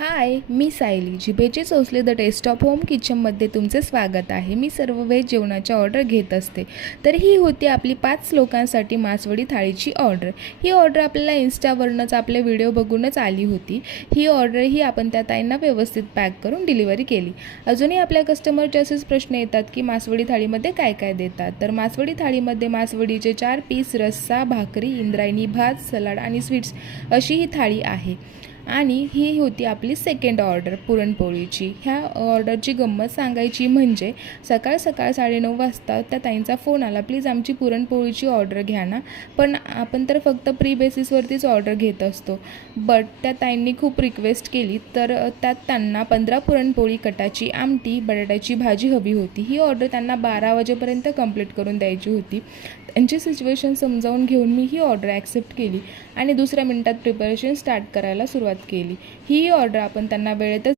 हाय, मी सायली. जिभेचे चोचले द टेस्ट ऑफ होम किचनमध्ये तुमचे स्वागत आहे. मी सर्व व्हेज जेवणाची ऑर्डर घेत असते. तर ही होती आपली 5 लोकांसाठी मासवडी थाळीची ऑर्डर. ही ऑर्डर आपल्याला इन्स्टावरूनच आपले व्हिडिओ बघूनच आली होती. ही ऑर्डर आपण त्या ताईंना व्यवस्थित पॅक करून डिलिव्हरी केली. अजूनही आपल्या कस्टमरचे असेच प्रश्न येतात की मासवडी थाळीमध्ये काय काय देतात. तर मासवडी थाळीमध्ये मासवडीचे 4 पीस, रस्सा, भाकरी, इंद्रायणी भात, सलाड आणि स्वीट्स अशी ही थाळी आहे. आणि ही होती आपली सेकंड ऑर्डर पुरणपोळीची. ह्या ऑर्डरची गंमत सांगायची म्हणजे सकाळ 9:30 वाजता त्या ताईंचा फोन आला, प्लीज आमची पुरणपोळीची ऑर्डर घ्या ना. पण आपण तर फक्त प्री बेसिसवरतीच ऑर्डर घेत असतो. बट त्या ताईंनी खूप रिक्वेस्ट केली, तर त्यात त्यांना 15 पुरणपोळी, कटाची आमटी, बटाट्याची भाजी हवी होती. ही ऑर्डर त्यांना 12 वाजेपर्यंत कंप्लीट करून द्यायची होती. त्यांची सिच्युएशन समजावून घेऊन मी ही ऑर्डर ॲक्सेप्ट केली आणि दुसऱ्या मिनिटात प्रिपरेशन स्टार्ट करायला सुरुवात केली. ही ऑर्डर आपण त्यांना वेळेतच